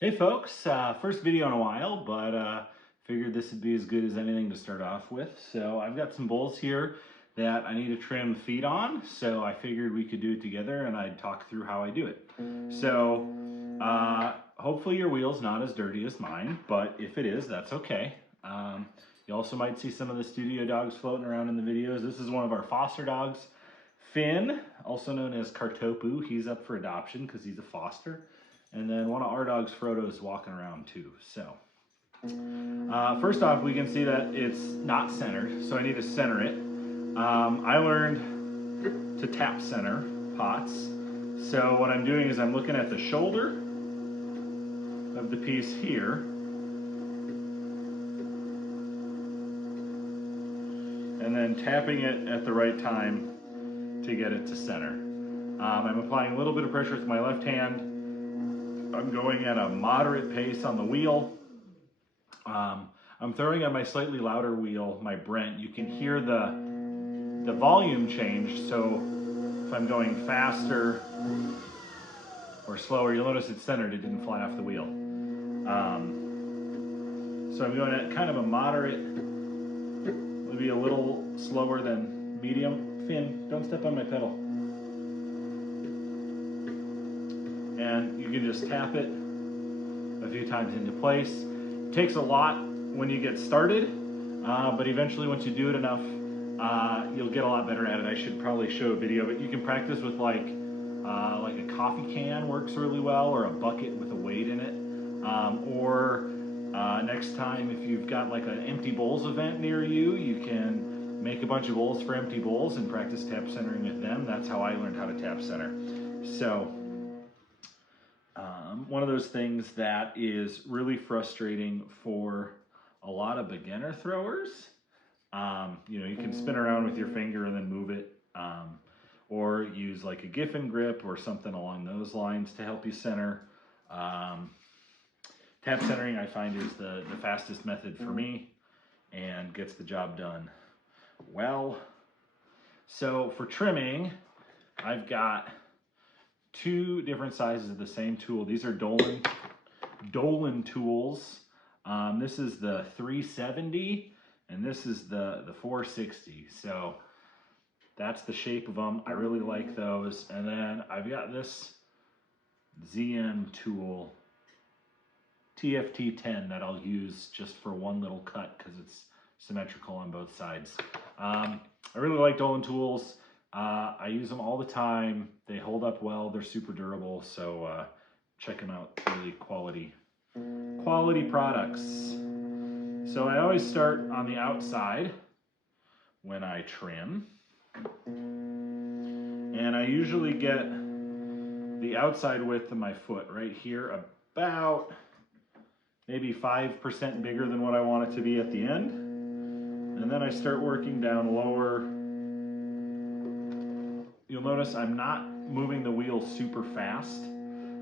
Hey folks, first video in a while, but figured this would be as good as anything to start off with. So I've got some bowls here that I need to trim the feet on, so I figured we could do it together and I'd talk through how I do it. So hopefully your wheel's not as dirty as mine, but if it is, that's okay. You also might see some of the studio dogs floating around in the videos. This is one of our foster dogs, Finn, also known as Kartopu. He's up for adoption because he's a foster. And then one of our dogs, Frodo, is walking around too. So first off, we can see that it's not centered, so I need to center it. I learned to tap center pots. So what I'm doing is I'm looking at the shoulder of the piece here, and then tapping it at the right time to get it to center. I'm applying a little bit of pressure with my left hand. I'm going at a moderate pace on the wheel. I'm throwing on my slightly louder wheel, my Brent. You can hear the volume change, so if I'm going faster or slower, you'll notice it's centered, it didn't fly off the wheel. So I'm going at kind of a moderate, maybe a little slower than medium. Finn, don't step on my pedal. And you can just tap it a few times into place. It takes a lot when you get started, but eventually once you do it enough, you'll get a lot better at it. I should probably show a video, but you can practice with like a coffee can works really well, or a bucket with a weight in it. Next time, if you've got like an empty bowls event near you, you can make a bunch of bowls for empty bowls and practice tap centering with them. That's how I learned how to tap center. So one of those things that is really frustrating for a lot of beginner throwers. You can spin around with your finger and then move it, or use like a Giffen grip or something along those lines to help you center. Tap centering, I find, is the fastest method for me and gets the job done well. So for trimming, I've got two different sizes of the same tool. These are Dolan tools. This is the 370 and this is the 460. So that's the shape of them. I really like those. And then I've got this ZN tool, TFT10, that I'll use just for one little cut because it's symmetrical on both sides. I really like Dolan tools. I use them all the time. They hold up well. They're super durable. So check them out. Really quality products. So I always start on the outside when I trim. And I usually get the outside width of my foot right here about maybe 5% bigger than what I want it to be at the end. And then I start working down lower. You'll notice I'm not moving the wheel super fast.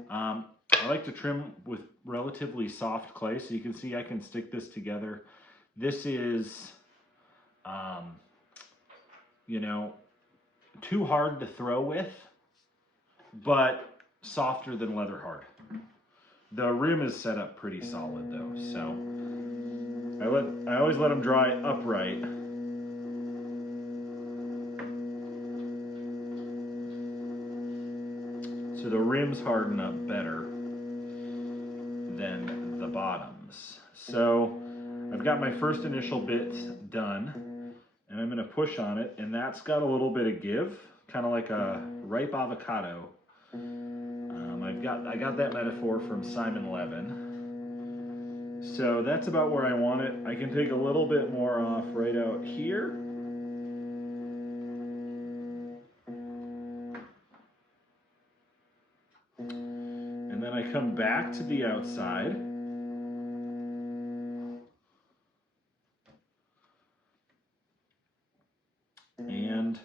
I like to trim with relatively soft clay, so you can see I can stick this together. This is, too hard to throw with, but softer than leather hard. The rim is set up pretty solid though, so I always let them dry upright. So the rims harden up better than the bottoms. So I've got my first initial bits done, and I'm going to push on it, and that's got a little bit of give, kind of like a ripe avocado. I got that metaphor from Simon Levin. So that's about where I want it. I can take a little bit more off right out here. And then I come back to the outside. And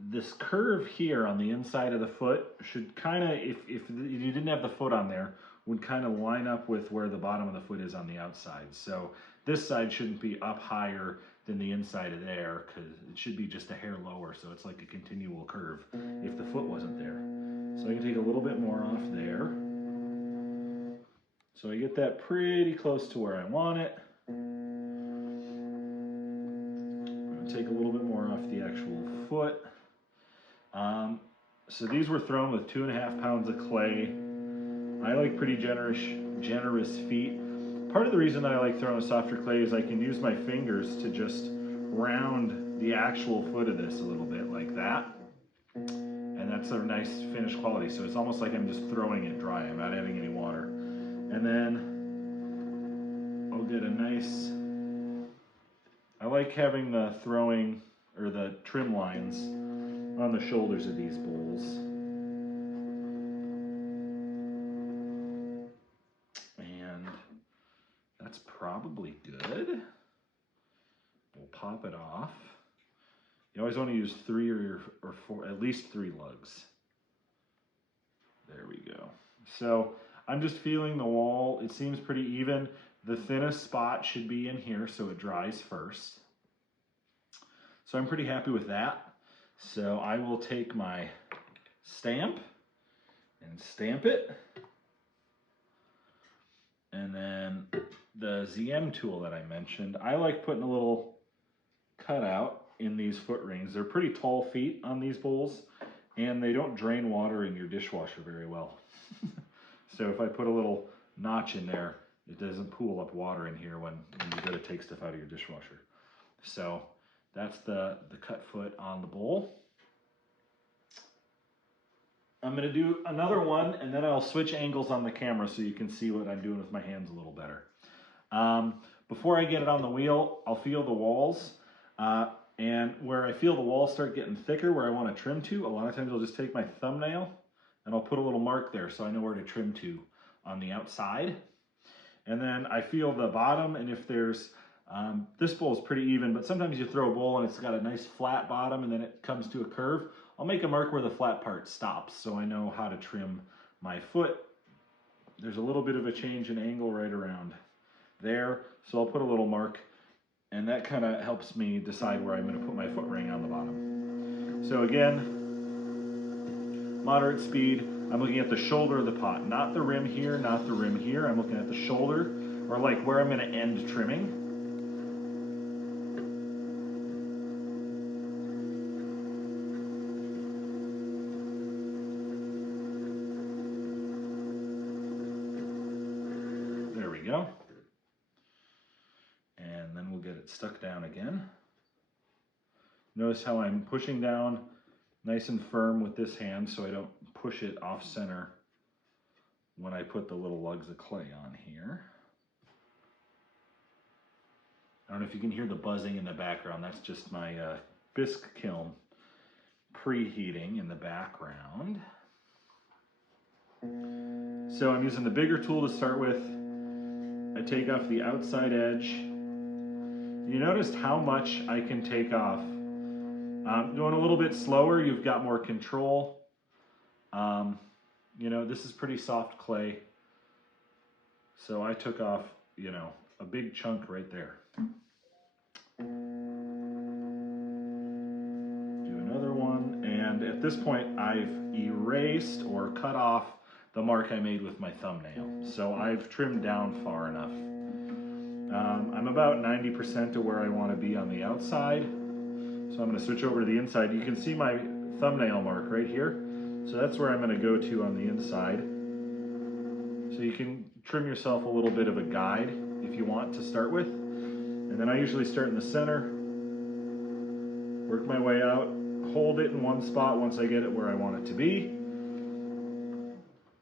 this curve here on the inside of the foot should kind of, if you didn't have the foot on there, would kind of line up with where the bottom of the foot is on the outside. So this side shouldn't be up higher than the inside of there, because it should be just a hair lower, so it's like a continual curve if the foot wasn't there. So I can take a little bit more off there. So I get that pretty close to where I want it. Take a little bit more off the actual foot. So these were thrown with 2.5 pounds of clay. I like pretty generous feet. Part of the reason that I like throwing a softer clay is I can use my fingers to just round the actual foot of this a little bit like that. And that's a nice finished quality. So it's almost like I'm just throwing it dry. I'm not adding any water. And then I'll get a nice, I like having the throwing or the trim lines on the shoulders of these bowls. And that's probably good. We'll pop it off. You always want to use 3 or 4, at least 3 lugs. There we go. So I'm just feeling the wall. It seems pretty even. The thinnest spot should be in here so it dries first. So I'm pretty happy with that. So I will take my stamp and stamp it. And then the ZM tool that I mentioned, I like putting a little cutout in these foot rings. They're pretty tall feet on these bowls and they don't drain water in your dishwasher very well. So if I put a little notch in there, it doesn't pool up water in here when you go to take stuff out of your dishwasher. So that's the cut foot on the bowl. I'm going to do another one and then I'll switch angles on the camera so you can see what I'm doing with my hands a little better. Before I get it on the wheel, I'll feel the walls. And where I feel the walls start getting thicker, where I want to trim to, a lot of times I'll just take my thumbnail and I'll put a little mark there so I know where to trim to on the outside. And then I feel the bottom, and if there's, this bowl is pretty even, but sometimes you throw a bowl and it's got a nice flat bottom and then it comes to a curve. I'll make a mark where the flat part stops so I know how to trim my foot. There's a little bit of a change in angle right around there, so I'll put a little mark, and that kind of helps me decide where I'm going to put my foot ring on the bottom. So again, moderate speed. I'm looking at the shoulder of the pot, not the rim here, not the rim here. I'm looking at the shoulder, or like where I'm going to end trimming. There we go. And then we'll get it stuck down again. Notice how I'm pushing down nice and firm with this hand so I don't push it off center when I put the little lugs of clay on here. I don't know if you can hear the buzzing in the background. That's just my bisque kiln preheating in the background. So I'm using the bigger tool to start with. I take off the outside edge. You noticed how much I can take off. Going a little bit slower, you've got more control. You know, this is pretty soft clay. So I took off, you know, a big chunk right there. Do another one, and at this point I've erased or cut off the mark I made with my thumbnail. So I've trimmed down far enough. I'm about 90% to where I want to be on the outside. So I'm going to switch over to the inside. You can see my thumbnail mark right here. So that's where I'm going to go to on the inside. So you can trim yourself a little bit of a guide if you want to start with. And then I usually start in the center, work my way out, hold it in one spot once I get it where I want it to be.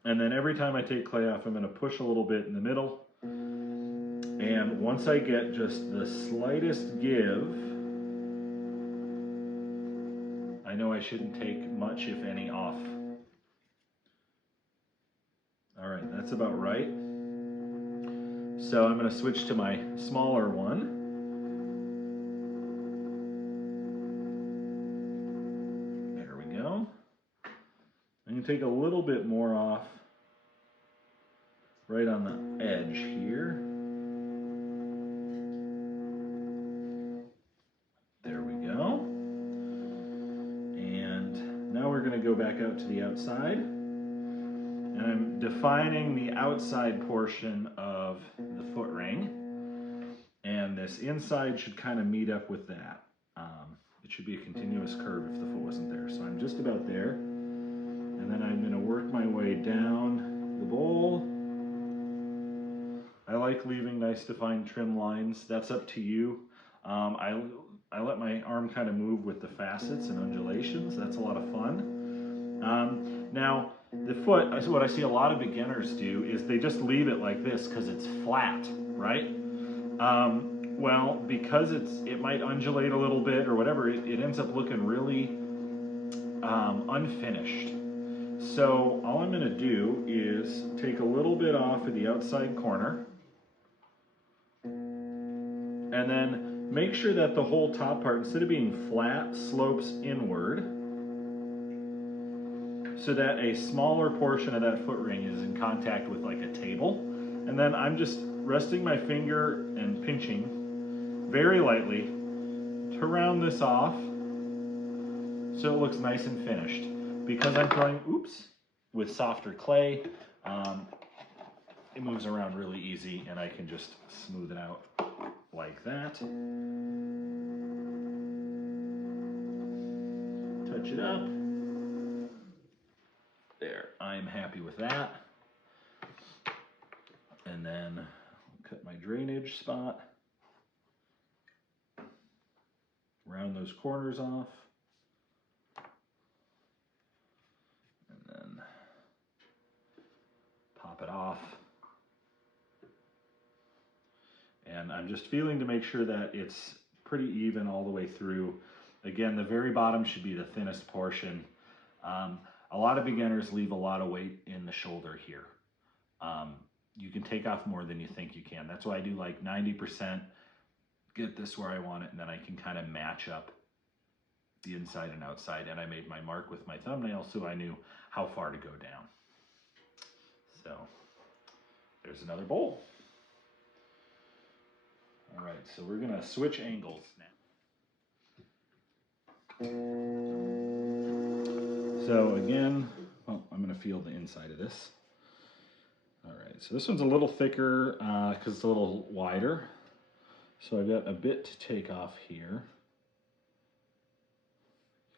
And then every time I take clay off, I'm going to push a little bit in the middle. And once I get just the slightest give, I know I shouldn't take much, if any, off. All right, that's about right. So I'm going to switch to my smaller one. There we go. I'm going to take a little bit more off right on the edge here. There we go. And now we're going to go back out to the outside. And I'm defining the outside portion of the foot ring. And this inside should kind of meet up with that. It should be a continuous curve if the foot wasn't there. So I'm just about there. And then I'm going to work my way down the bowl. I like leaving nice defined trim lines. That's up to you. I let my arm kind of move with the facets and undulations. That's a lot of fun. Now, the foot, what I see a lot of beginners do is they just leave it like this because it's flat, right? Well, because it might undulate a little bit or whatever, it ends up looking really unfinished. So all I'm going to do is take a little bit off of the outside corner and then make sure that the whole top part, instead of being flat, slopes inward so that a smaller portion of that foot ring is in contact with like a table. And then I'm just resting my finger and pinching very lightly to round this off so it looks nice and finished. Because I'm throwing, with softer clay, it moves around really easy and I can just smooth it out like that. Touch it up. There, I'm happy with that. And then I'll cut my drainage spot. Round those corners off. And then pop it off. And I'm just feeling to make sure that it's pretty even all the way through. Again, the very bottom should be the thinnest portion. A lot of beginners leave a lot of weight in the shoulder here. You can take off more than you think you can. That's why I do like 90%, get this where I want it, and then I can kind of match up the inside and outside. And I made my mark with my thumbnail so I knew how far to go down. So there's another bowl. All right, so we're gonna switch angles now. So again, I'm gonna feel the inside of this. All right, so this one's a little thicker because it's a little wider. So I've got a bit to take off here.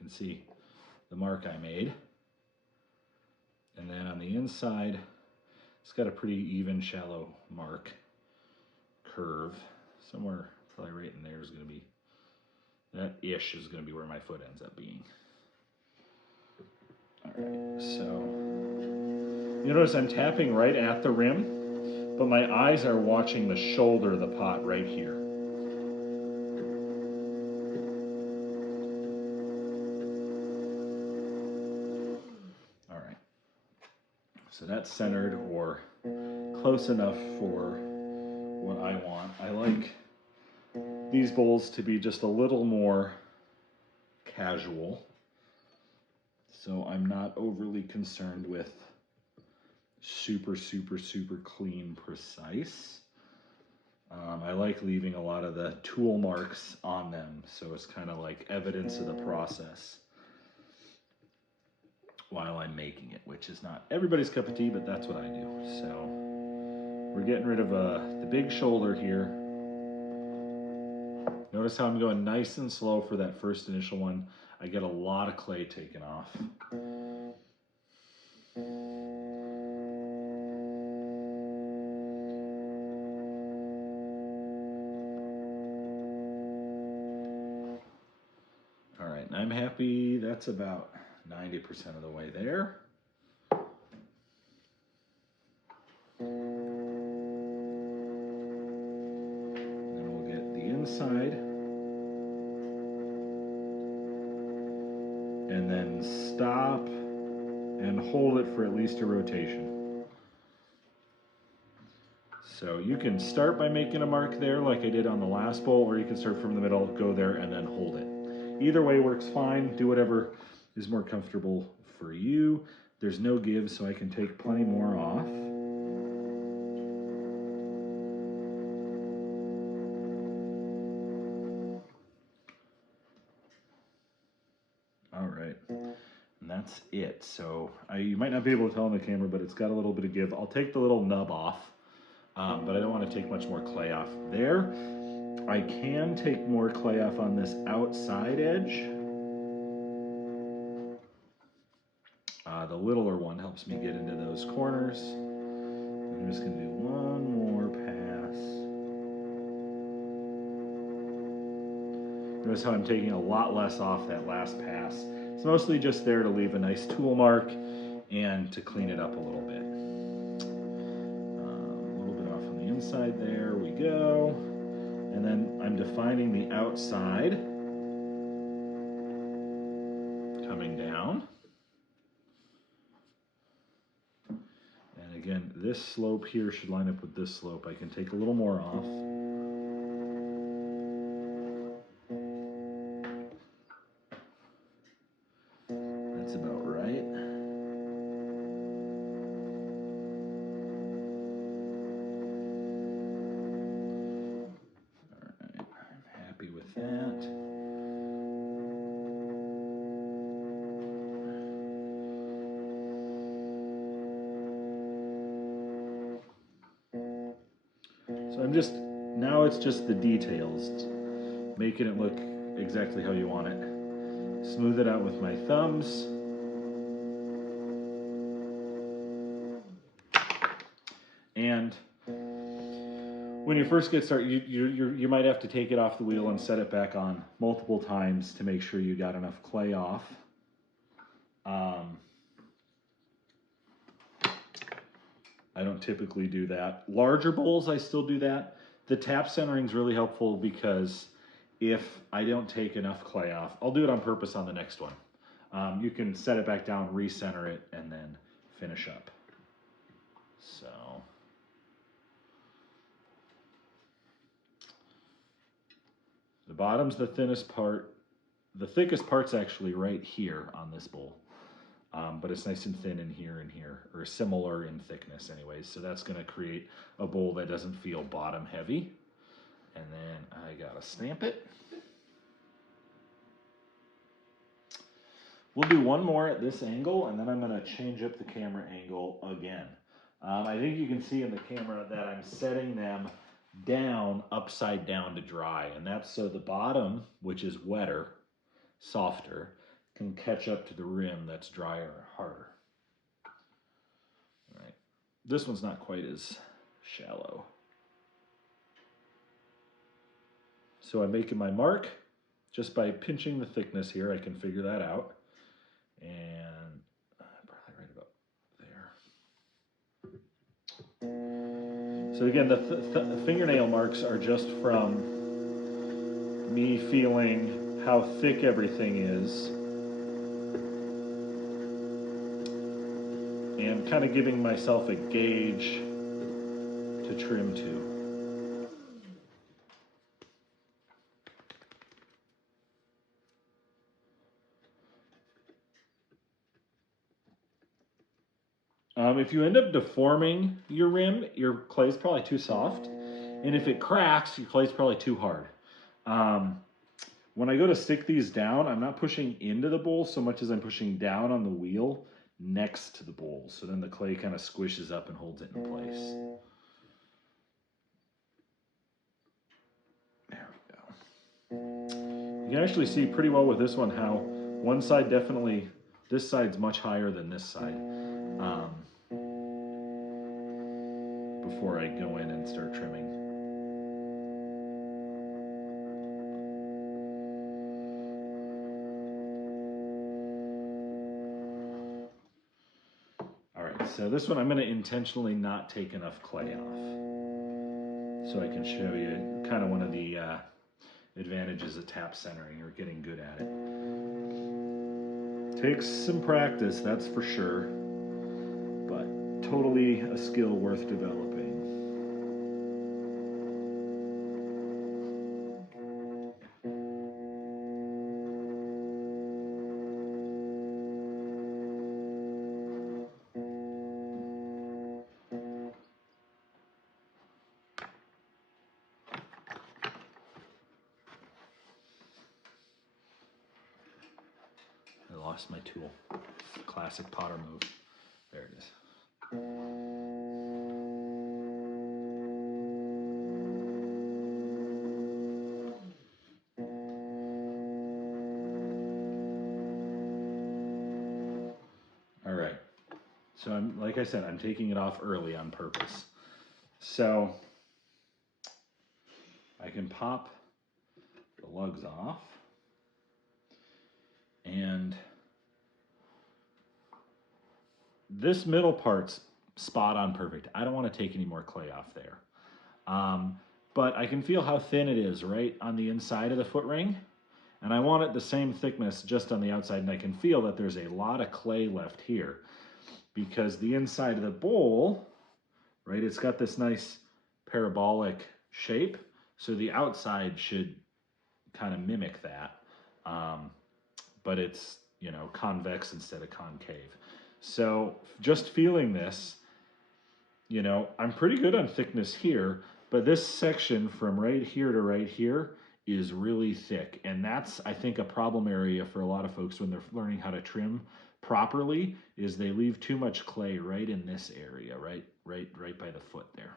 You can see the mark I made. And then on the inside, it's got a pretty even, shallow mark, curve. Somewhere probably right in there is going to be, that ish is going to be where my foot ends up being. All right, so you notice I'm tapping right at the rim, but my eyes are watching the shoulder of the pot right here. All right, so that's centered or close enough for what I want. I like these bowls to be just a little more casual, so I'm not overly concerned with super clean, precise. I like leaving a lot of the tool marks on them, so it's kind of like evidence of the process while I'm making it, which is not everybody's cup of tea, but that's what I do. So we're getting rid of the big shoulder here. Notice how I'm going nice and slow for that first initial one. I get a lot of clay taken off. All right, and I'm happy that's about 90% of the way there. Then we'll get the inside. And then stop and hold it for at least a rotation. So you can start by making a mark there like I did on the last bowl, or you can start from the middle, go there, and then hold it. Either way works fine. Do whatever is more comfortable for you. There's no give, so I can take plenty more off. All right, and that's it. So you might not be able to tell on the camera, but it's got a little bit of give. I'll take the little nub off, but I don't want to take much more clay off there. I can take more clay off on this outside edge. The littler one helps me get into those corners. I'm just going to do one more pass. Notice how I'm taking a lot less off that last pass. It's mostly just there to leave a nice tool mark and to clean it up a little bit. A little bit off on the inside, there we go. And then I'm defining the outside, coming down. And again, this slope here should line up with this slope. I can take a little more off. That's about right. All right, I'm happy with that. So now it's just the details, making it look exactly how you want it. Smooth it out with my thumbs. And when you first get started, you might have to take it off the wheel and set it back on multiple times to make sure you got enough clay off. I don't typically do that. Larger bowls, I still do that. The tap centering is really helpful because if I don't take enough clay off, I'll do it on purpose on the next one. You can set it back down, recenter it, and then finish up. So the bottom's the thinnest part. The thickest part's actually right here on this bowl. But it's nice and thin in here and here, or similar in thickness anyways. So that's gonna create a bowl that doesn't feel bottom heavy. And then I gotta stamp it. We'll do one more at this angle, and then I'm gonna change up the camera angle again. I think you can see in the camera that I'm setting them down, upside down to dry. And that's so the bottom, which is wetter, softer, can catch up to the rim that's drier or harder. All right. This one's not quite as shallow. So I'm making my mark. Just by pinching the thickness here, I can figure that out. And probably right about there. So again, the fingernail marks are just from me feeling how thick everything is and kind of giving myself a gauge to trim to. If you end up deforming your rim, your clay's probably too soft. And if it cracks, your clay's probably too hard. When I go to stick these down, I'm not pushing into the bowl so much as I'm pushing down on the wheel next to the bowl. So then the clay kind of squishes up and holds it in place. There we go. You can actually see pretty well with this one how one side definitely, this side's much higher than this side. Before I go in and start trimming. All right, so this one I'm going to intentionally not take enough clay off so I can show you kind of one of the advantages of tap centering or getting good at it. Takes some practice, that's for sure, but totally a skill worth developing. lost my tool. Classic Potter move. There it is. All right. So like I said, I'm taking it off early on purpose. So I can pop the lugs off, and this middle part's spot on perfect. I don't want to take any more clay off there. But I can feel how thin it is right on the inside of the foot ring. And I want it the same thickness just on the outside. And I can feel that there's a lot of clay left here because the inside of the bowl, right, it's got this nice parabolic shape. So the outside should kind of mimic that. But it's, you know, convex instead of concave. So just feeling this, you know, I'm pretty good on thickness here, but this section from right here to right here is really thick. And that's, I think, a problem area for a lot of folks when they're learning how to trim properly, is they leave too much clay right in this area, right by the foot there.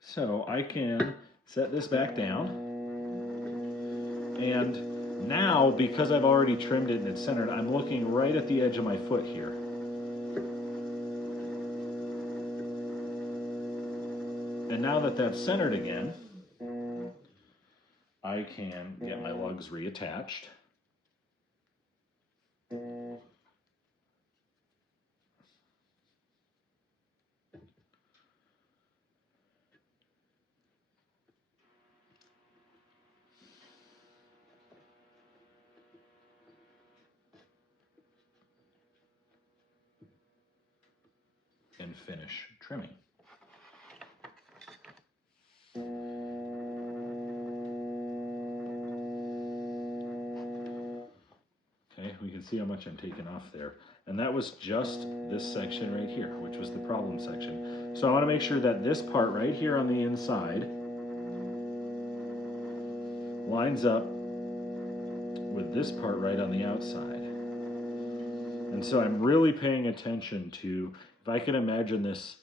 So I can set this back down. And now, because I've already trimmed it and it's centered, I'm looking right at the edge of my foot here. And now that that's centered again, I can get my lugs reattached. And finish trimming. Okay, we can see how much I'm taking off there. And that was just this section right here, which was the problem section. So I want to make sure that this part right here on the inside lines up with this part right on the outside. And so I'm really paying attention to, if I can imagine this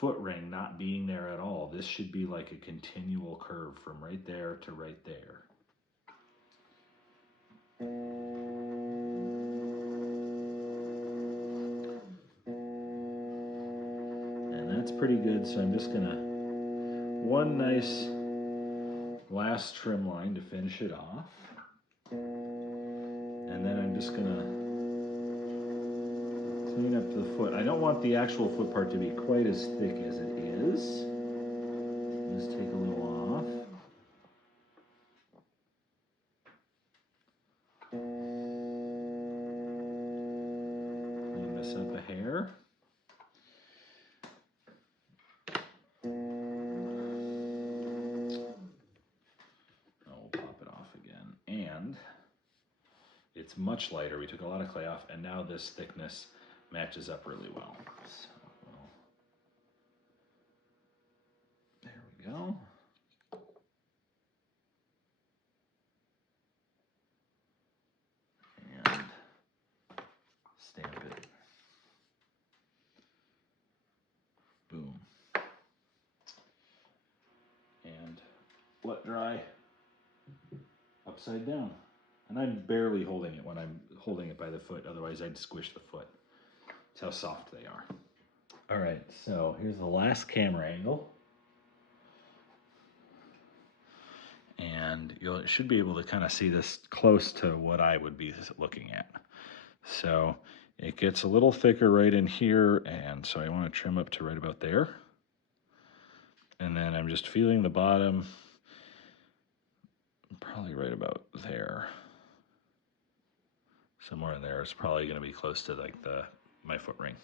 foot ring not being there at all, this should be like a continual curve from right there to right there. And that's pretty good, so I'm just gonna, one nice last trim line to finish it off. And then I'm just gonna clean up the foot. I don't want the actual foot part to be quite as thick as it is. Just take a little off. Clean this up a hair. We'll pop it off again. And it's much lighter. We took a lot of clay off, and now this thickness matches up really well. So, there we go. And stamp it. Boom. And let dry upside down. And I'm barely holding it when I'm holding it by the foot, otherwise I'd squish the foot. That's how soft they are. All right, so here's the last camera angle. And you should be able to kind of see this close to what I would be looking at. So it gets a little thicker right in here, and so I want to trim up to right about there. And then I'm just feeling the bottom, probably right about there. Somewhere in there is probably going to be close to like my foot ring.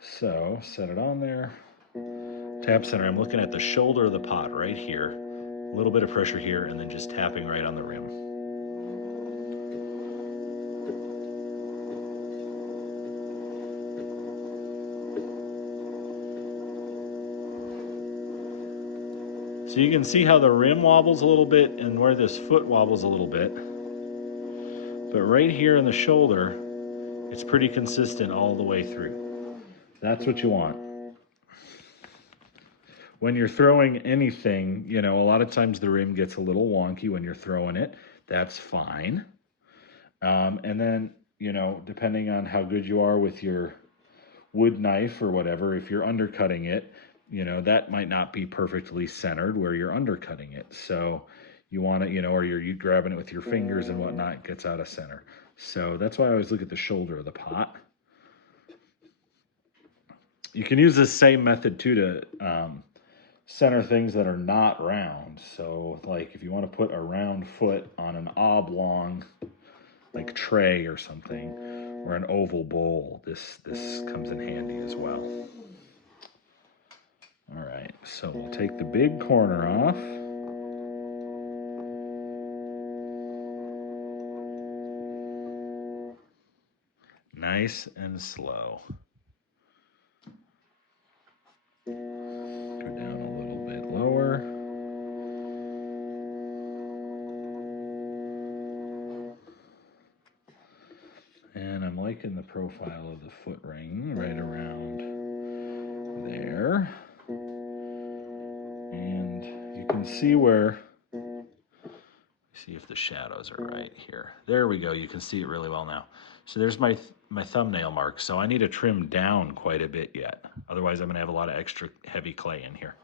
So set it on there. Tap center. I'm looking at the shoulder of the pot right here. A little bit of pressure here, and then just tapping right on the rim. So you can see how the rim wobbles a little bit and where this foot wobbles a little bit. But right here in the shoulder, it's pretty consistent all the way through. That's what you want. When you're throwing anything, you know, a lot of times the rim gets a little wonky when you're throwing it. That's fine. And then, you know, depending on how good you are with your wood knife or whatever, if you're undercutting it, you know, that might not be perfectly centered where you're undercutting it. So you want to, you know, or you grabbing it with your fingers and whatnot, it gets out of center. So that's why I always look at the shoulder of the pot. You can use this same method too to center things that are not round. So like if you want to put a round foot on an oblong like tray or something, or an oval bowl, this comes in handy as well. All right, so we'll take the big corner off. Nice and slow. Go down a little bit lower. And I'm liking the profile of the foot ring right around there. And you can see where, see if the shadows are right here. There we go, you can see it really well now. So there's my thumbnail mark. So I need to trim down quite a bit yet. Otherwise I'm gonna have a lot of extra heavy clay in here.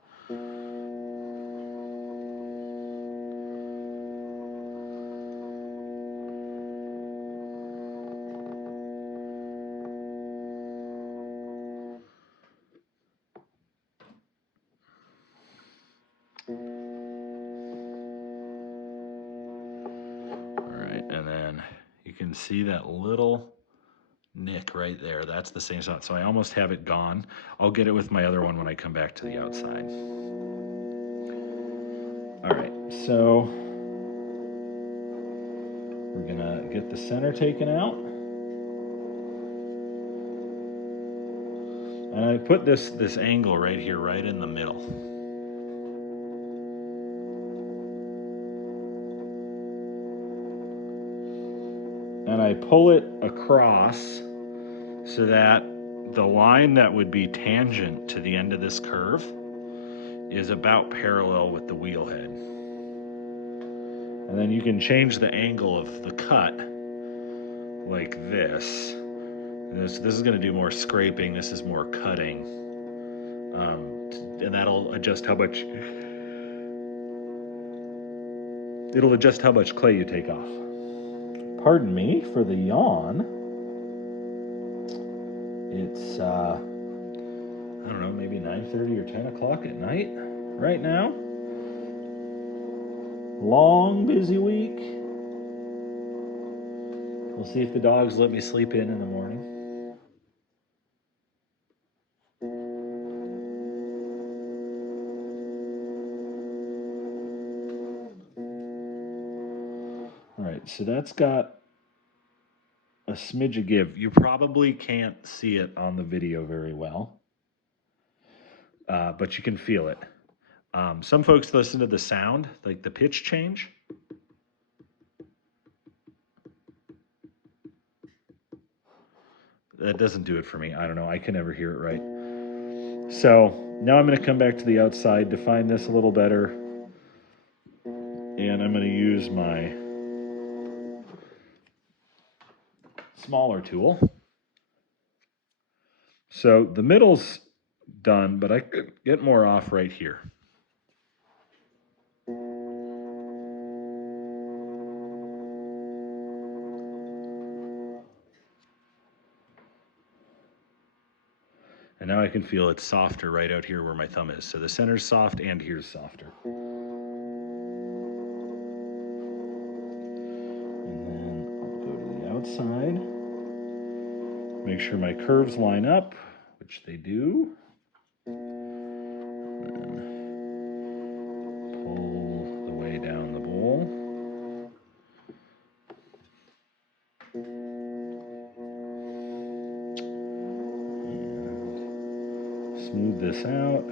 And then you can see that little nick right there. That's the same spot. So I almost have it gone. I'll get it with my other one when I come back to the outside. All right, so we're gonna get the center taken out. And I put this angle right here, right in the middle. And I pull it across so that the line that would be tangent to the end of this curve is about parallel with the wheel head. And then you can change the angle of the cut like this. This is going to do more scraping. This is more cutting. And that'll adjust how much, it'll adjust how much clay you take off. Pardon me for the yawn. It's, I don't know, maybe 9:30 or 10 o'clock at night right now. Long, busy week. We'll see if the dogs let me sleep in the morning. All right, so that's got a smidge of give. You probably can't see it on the video very well, but you can feel it. Some folks listen to the sound, like the pitch change. That doesn't do it for me. I don't know. I can never hear it right. So now I'm going to come back to the outside, define this a little better, and I'm going to use my smaller tool. So the middle's done, but I could get more off right here. And now I can feel it's softer right out here where my thumb is. So the center's soft and here's softer. And then I'll go to the outside. Make sure my curves line up, which they do. And pull the way down the bowl. And smooth this out.